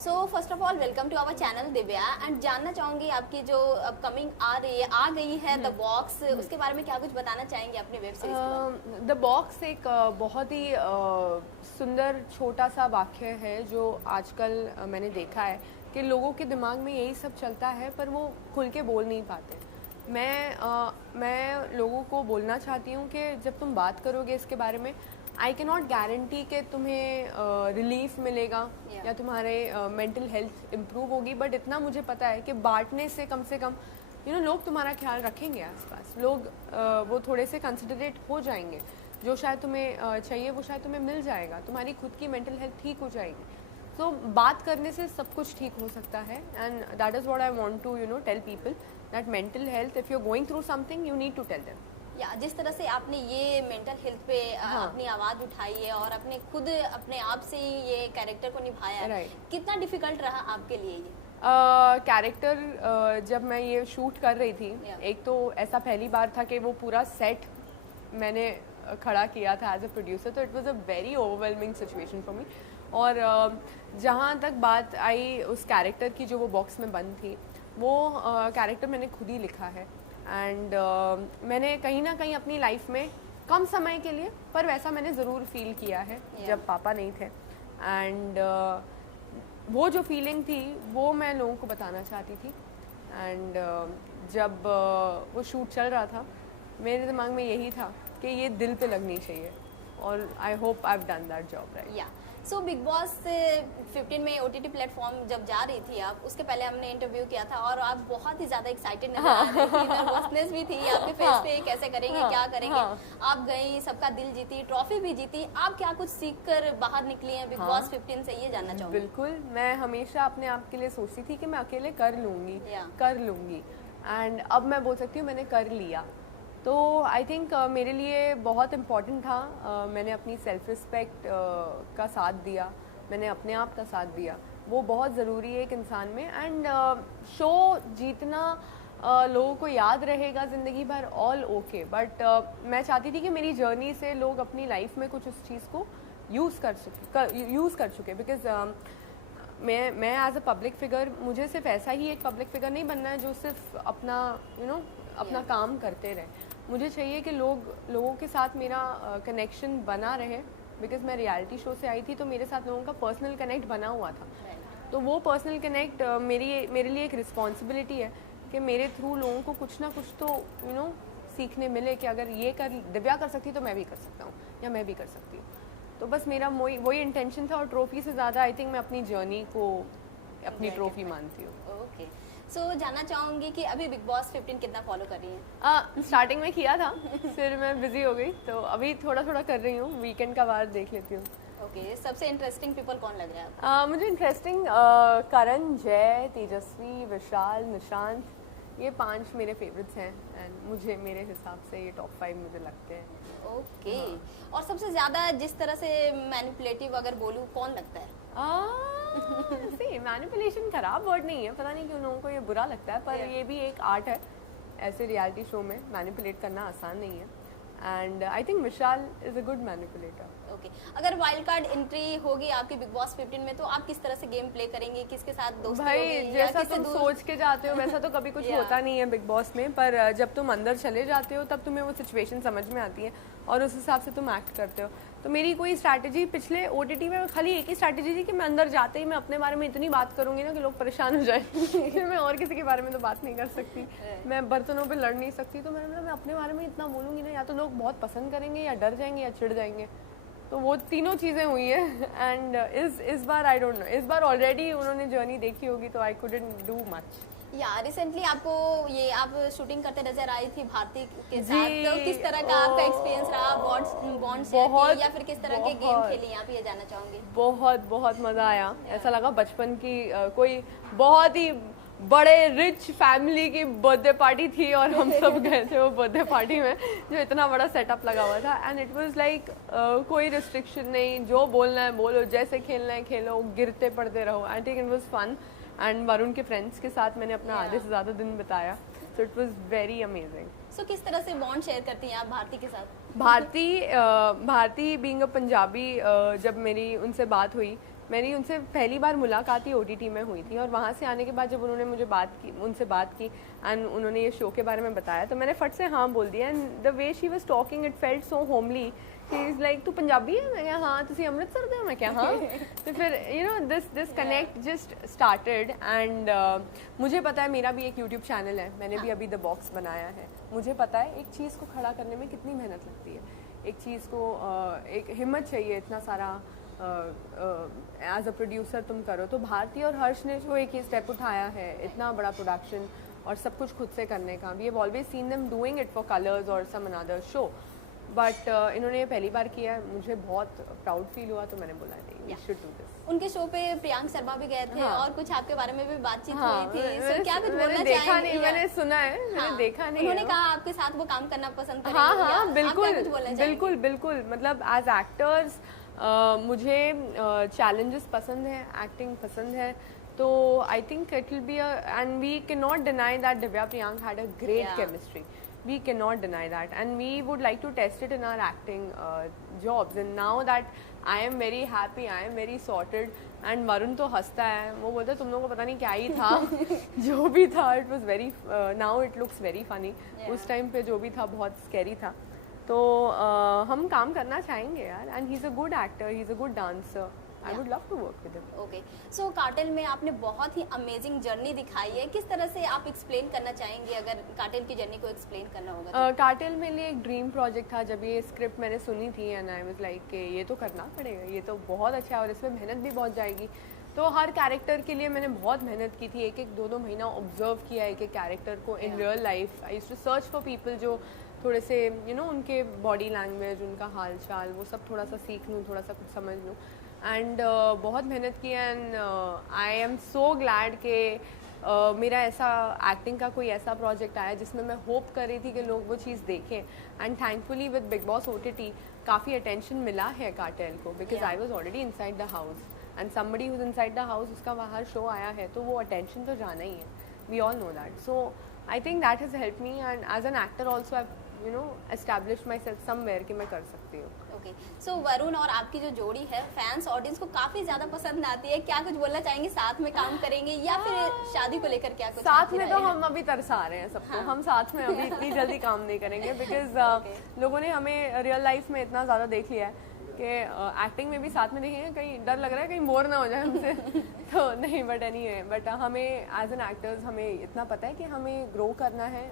So first of all welcome to our channel Divya and जानना चाहूंगी आपकी जो अपकमिंग आ गई है द बॉक्स, उसके बारे में क्या कुछ बताना चाहेंगे अपने वेब सीरीज के बारे में? द बॉक्स एक बहुत ही सुंदर छोटा सा वाक्य है जो आजकल मैंने देखा है कि लोगों के दिमाग में यही सब चलता है पर वो खुल के बोल नहीं पाते। मैं लोगों को बोलना चाहती हूँ कि जब तुम बात करोगे इसके बारे में, आई कैन नॉट गारंटी कि तुम्हें रिलीफ मिलेगा या तुम्हारे मेंटल हेल्थ इम्प्रूव होगी, बट इतना मुझे पता है कि बांटने से कम लोग तुम्हारा ख्याल रखेंगे आसपास। लोग वो थोड़े से कंसिडरेट हो जाएंगे। जो शायद तुम्हें चाहिए वो शायद तुम्हें मिल जाएगा। तुम्हारी खुद की मेंटल हेल्थ ठीक हो जाएगी। तो बात करने से सब कुछ ठीक हो सकता है and that is what I want to tell people that mental health, if you are going through something you need to tell them. या जिस तरह से आपने ये मेंटल हेल्थ पे अपनी आवाज उठाई है और अपने खुद अपने आप से ही ये कैरेक्टर को निभाया है, कितना डिफिकल्ट रहा आपके लिए ये कैरेक्टर? जब मैं ये शूट कर रही थी, एक तो ऐसा पहली बार था कि वो पूरा सेट मैंने खड़ा किया था एज अ प्रोड्यूसर, तो it was a very overwhelming situation for me. और जहाँ तक बात आई उस कैरेक्टर की जो वो बॉक्स में बंद थी, वो कैरेक्टर मैंने खुद ही लिखा है एंड मैंने कहीं ना कहीं अपनी लाइफ में कम समय के लिए पर वैसा मैंने ज़रूर फील किया है जब पापा नहीं थे एंड वो जो फीलिंग थी वो मैं लोगों को बताना चाहती थी। एंड जब वो शूट चल रहा था मेरे दिमाग में यही था कि ये दिल पे लगनी चाहिए और I hope I have done that job right. या सो बिग बॉस 15 में OTT प्लेटफॉर्म जब जा रही थी आप, उसके पहले हमने इंटरव्यू किया था और आप बहुत ही ज्यादा एक्साइटेड नजर आ रही थी, नर्वसनेस भी थी आपके फेस पे, कैसे करेंगे क्या करेंगे। आप गई, सबका दिल जीती, ट्रॉफी भी जीती। आप क्या कुछ सीख कर बाहर निकली हैं बिग बॉस 15 से, ये जानना चाहूँगी। बिल्कुल, मैं हमेशा अपने आप के लिए सोचती थी कि मैं अकेले कर लूँगी एंड अब मैं बोल सकती हूँ मैंने कर लिया। तो आई थिंक मेरे लिए बहुत इम्पॉर्टेंट था। मैंने अपनी सेल्फ रिस्पेक्ट का साथ दिया, मैंने अपने आप का साथ दिया, वो बहुत ज़रूरी है एक इंसान में। एंड शो जीतना लोगों को याद रहेगा ज़िंदगी भर, ऑल ओके, बट मैं चाहती थी कि मेरी जर्नी से लोग अपनी लाइफ में कुछ उस चीज़ को यूज़ कर चुके बिकॉज मैं एज अ पब्लिक फिगर, मुझे सिर्फ ऐसा ही एक पब्लिक फिगर नहीं बनना है जो सिर्फ अपना अपना काम करते रहे। मुझे चाहिए कि लोगों के साथ मेरा कनेक्शन बना रहे बिकॉज मैं रियलिटी शो से आई थी तो मेरे साथ लोगों का पर्सनल कनेक्ट बना हुआ था। तो वो पर्सनल कनेक्ट मेरे लिए एक रिस्पॉन्सिबिलिटी है कि मेरे थ्रू लोगों को कुछ ना कुछ तो सीखने मिले कि अगर ये दिव्या कर सकती तो मैं भी कर सकता हूँ या मैं भी कर सकती हूँ। तो बस मेरा वही इंटेंशन था और ट्रॉफी से ज़्यादा आई थिंक मैं अपनी जर्नी को अपनी ट्रॉफी मानती हूँ। ओके, सो जानना चाहूँगी कि अभी बिग बॉस 15 कितना फॉलो कर रही हैं? स्टार्टिंग में किया था फिर मैं बिजी हो गई, तो अभी थोड़ा थोड़ा कर रही हूँ, वीकेंड का बाद देख लेती हूँ। ओके, सबसे इंटरेस्टिंग पीपल कौन लग रहा है आपको? मुझे इंटरेस्टिंग करण, जय, तेजस्वी, विशाल, निशांत, ये 5 मेरे फेवरेट्स हैं एंड मुझे मेरे हिसाब से ये टॉप 5 मुझे लगते हैं। ओके, और सबसे ज़्यादा जिस तरह से मैनिपुलेटिव अगर बोलूँ कौन लगता है? मैनिपुलेशन खराब वर्ड नहीं है, पता नहीं क्यों लोगों को ये बुरा लगता है, पर ये भी एक आर्ट है। ऐसे रियलिटी शो में मैनिपुलेट करना आसान नहीं है and I think Vishal is a good manipulator. Okay, अगर वाइल्ड कार्ड एंट्री होगी आपकी बिग बॉस 15 में तो आप किस तरह से गेम प्ले करेंगे? किसके साथ दोस्ती भाई होगी, जैसा तुम सोच के जाते हो वैसा तो कभी कुछ होता नहीं है बिग बॉस में, पर जब तुम अंदर चले जाते हो तब तुम्हें वो सिचुएशन समझ में आती है और उस हिसाब से तुम एक्ट करते हो। तो मेरी कोई स्ट्रैटेजी पिछले OTT में खाली एक ही स्ट्रैटेजी थी कि मैं अंदर जाते ही मैं अपने बारे में इतनी बात करूंगी ना कि लोग परेशान हो जाए फिर मैं और किसी के बारे में तो बात नहीं कर सकती, मैं बर्तनों पे लड़ नहीं सकती, तो मैं अपने बारे में इतना बोलूँगी ना, या तो लोग बहुत पसंद करेंगे या डर जाएंगे या चिढ़ जाएंगे। तो वो तीनों चीज़ें हुई हैं एंड इस बार आई डोंट नो, इस बार ऑलरेडी उन्होंने जर्नी देखी होगी तो आई कुडंट डू मच। या रिसेंटली आपको ये आप शूटिंग करते नजर आई थी भारती के साथ, तो किस तरह का आपका एक्सपीरियंस रहा? बॉन्ड्स या फिर किस तरह के गेम खेली आप, ये जानना चाहूँगी। बहुत मज़ा आया। ऐसा लगा बचपन की कोई बहुत ही बड़े रिच फैमिली की बर्थडे पार्टी थी और हम सब गए थे वो बर्थडे पार्टी में जो इतना बड़ा सेटअप लगा हुआ था एंड इट वाज लाइक कोई रिस्ट्रिक्शन नहीं, जो बोलना है बोलो, जैसे खेलना है खेलो, गिरते पड़ते रहो। I think it was fun and Varun के फ्रेंड्स के साथ मैंने अपना आधे से ज़्यादा दिन बिताया, so it was very amazing. So किस तरह से बॉन्ड शेयर करती हैं आप भारती के साथ? भारती बीइंग अ पंजाबी, जब मेरी उनसे बात हुई मेरी उनसे पहली बार मुलाकात ही OTT में हुई थी, और वहाँ से आने के बाद जब उन्होंने मुझे उनसे बात की एंड उन्होंने ये शो के बारे में बताया, तो मैंने फट से हाँ बोल दिया। And the way she was talking it felt so homely. She is like, तू पंजाबी है? मैं क्या हाँ। तुसी अमृतसर दे? मैं क्या हाँ। तो फिर this connect just started. And मुझे पता है मेरा भी एक यूट्यूब चैनल है, मैंने भी अभी द बॉक्स बनाया है। मुझे पता है एक चीज़ को खड़ा करने में कितनी मेहनत लगती है, एक चीज़ को एक हिम्मत चाहिए, इतना सारा एज अ प्रोड्यूसर तुम करो। तो भारती और हर्ष ने जो एक ये स्टेप उठाया है, इतना बड़ा प्रोडक्शन और सब कुछ खुद से करने का, we have always seen them doing it for colours और सम अनदर शो, बट इन्होंने ये पहली बार किया है, मुझे बहुत प्राउड फील हुआ। तो मैंने बोला नहीं, वी शुड डू दिस। उनके शो पे प्रियांक शर्मा भी गए थे, और कुछ आपके बारे में भी बातचीत हाँ, हुई थी। So, क्या कुछ बोलना मैंने देखा चाहेंगे? नहीं, मैंने सुना है, मैंने देखा नहीं। उन्होंने कहा आपके साथ वो काम करना पसंद करेंगे। हाँ, बिल्कुल बिल्कुल बिल्कुल। मतलब एज एक्टर्स मुझे चैलेंजेस पसंद है, एक्टिंग पसंद है। तो I think it will be and we can not deny that Divya Priyank had a great chemistry. We cannot deny that, and we would like to test it in our acting jobs. And now that I am very happy, I am very sorted, and Varun तो हंसता है, वो बोलता है तुम लोगों को पता नहीं क्या ही था जो भी था, it was very now it looks very funny. उस टाइम पे जो भी था बहुत scary था. तो हम काम करना चाहेंगे यार, and he's a good actor, he's a good dancer. I would love to work with him. Okay. So cartel में आपने बहुत ही अमेजिंग जर्नी दिखाई है, किस तरह से आप एक्सप्लेन करना चाहेंगे अगर कार्टेल की जर्नी को एक्सप्लेन करना होगा तो? कार्टेल मेरे लिए एक ड्रीम प्रोजेक्ट था। जब ये स्क्रिप्ट मैंने सुनी थी एंड आई वाज लाइक कि ये तो करना पड़ेगा, ये तो बहुत अच्छा है और इसमें मेहनत भी बहुत जाएगी। तो हर कैरेक्टर के लिए मैंने बहुत मेहनत की थी, एक एक दो महीना ऑब्जर्व किया एक एक कैरेक्टर को in real life. I used to search for people जो थोड़े से उनके बॉडी लैंग्वेज, उनका हाल चाल, वो सब थोड़ा सा सीख लूँ, थोड़ा सा कुछ समझ लूँ। एंड बहुत मेहनत की and I am so glad कि मेरा ऐसा एक्टिंग का कोई ऐसा प्रोजेक्ट आया जिसमें मैं होप कर रही थी कि लोग वो चीज़ देखें। And thankfully with Bigg Boss OTT काफ़ी अटेंशन मिला है कार्टेल को, because I was already inside the house and somebody who's inside the house, उसका बाहर शो आया है तो वो अटेंशन तो जाना ही है। We all know that. So I think that has help me and as an actor also I established myself somewhere कि मैं कर सकती हूँ। ओके, सो वरुण और आपकी जो जोड़ी है फैंस ऑडियंस को काफी ज्यादा पसंद आती है, क्या कुछ बोलना चाहेंगे? साथ में काम करेंगे या फिर शादी को लेकर क्या कुछ? साथ में तो हम अभी तरसा रहे हैं सबको, हम साथ में अभी इतनी जल्दी काम नहीं करेंगे बिकॉज लोगों ने हमें रियल लाइफ में इतना ज़्यादा देख लिया है कि एक्टिंग में भी साथ में देखेंगे, कहीं डर लग रहा है कहीं बोर ना हो जाए हमसे तो नहीं, बट एनीवे, बट हमें एज एन एक्टर्स हमें इतना पता है कि हमें ग्रो करना है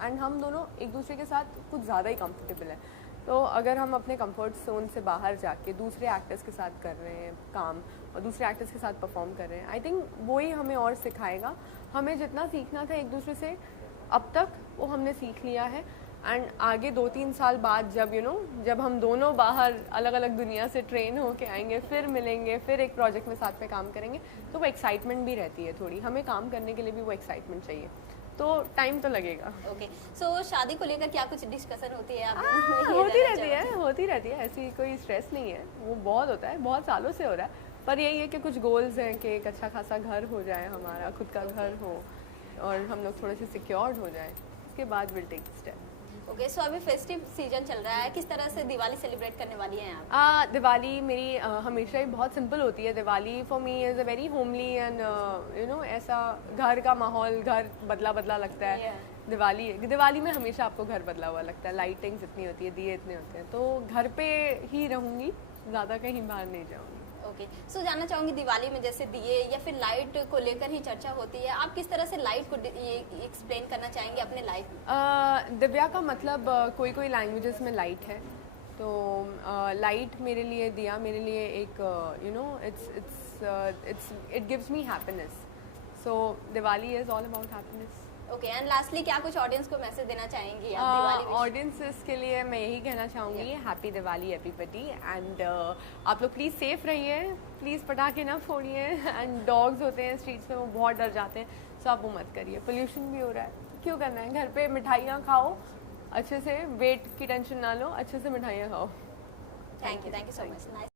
एंड हम दोनों एक दूसरे के साथ कुछ ज़्यादा ही कंफर्टेबल है। तो अगर हम अपने कंफर्ट जोन से बाहर जाके दूसरे एक्टर्स के साथ कर रहे हैं काम और दूसरे एक्टर्स के साथ परफॉर्म कर रहे हैं, आई थिंक वो ही हमें और सिखाएगा। हमें जितना सीखना था एक दूसरे से अब तक वो हमने सीख लिया है एंड आगे 2-3 साल बाद जब जब हम दोनों बाहर अलग अलग दुनिया से ट्रेन होके आएंगे, फिर मिलेंगे, फिर एक प्रोजेक्ट में साथ में काम करेंगे, तो वो एक्साइटमेंट भी रहती है थोड़ी। हमें काम करने के लिए भी वो एक्साइटमेंट चाहिए, तो टाइम तो लगेगा। ओके, सो शादी को लेकर क्या कुछ डिस्कशन होती है आप? होती रहती है, ऐसी कोई स्ट्रेस नहीं है, वो बहुत होता है, बहुत सालों से हो रहा है, पर यही है कि कुछ गोल्स हैं कि एक अच्छा खासा घर हो जाए, हमारा खुद का घर हो और हम लोग थोड़े से सिक्योर्ड हो जाए, उसके बाद विल टेक स्टेप। ओके, सो अभी फेस्टिव सीजन चल रहा है, किस तरह से दिवाली सेलिब्रेट करने वाली हैं आप? दिवाली मेरी हमेशा ही बहुत सिंपल होती है। Diwali for me is a very homely and ऐसा घर का माहौल, घर बदला बदला लगता है। दिवाली में हमेशा आपको घर बदला हुआ लगता है, लाइटिंग्स इतनी होती है, दिए इतने होते हैं, तो घर पे ही रहूँगी, ज़्यादा कहीं बाहर नहीं जाऊँगी। ओके, सो जानना चाहूँगी दिवाली में जैसे दिए या फिर लाइट को लेकर ही चर्चा होती है, आप किस तरह से लाइट को एक्सप्लेन करना चाहेंगे अपने लाइफ? दिव्या का मतलब कोई लैंग्वेजेस में लाइट है, तो लाइट मेरे लिए, दिया मेरे लिए एक it gives me happiness, so Diwali is all about happiness. Okay, and lastly क्या कुछ ऑडियंस को मैसेज देना चाहेंगी आप दिवाली? ऑडियंसेस के लिए मैं यही कहना चाहूँगी, हैप्पी दिवाली एवरीबॉडी, एंड आप लोग प्लीज़ सेफ रहिए, प्लीज़ पटाखे ना फोड़िए, एंड डॉग्स होते हैं स्ट्रीट्स में, वो बहुत डर जाते हैं, सो आप वो मत करिए। पोल्यूशन भी हो रहा है, क्यों करना है? घर पे मिठाइयाँ खाओ अच्छे से, वेट की टेंशन ना लो, अच्छे से मिठाइयाँ खाओ। Thank you so much.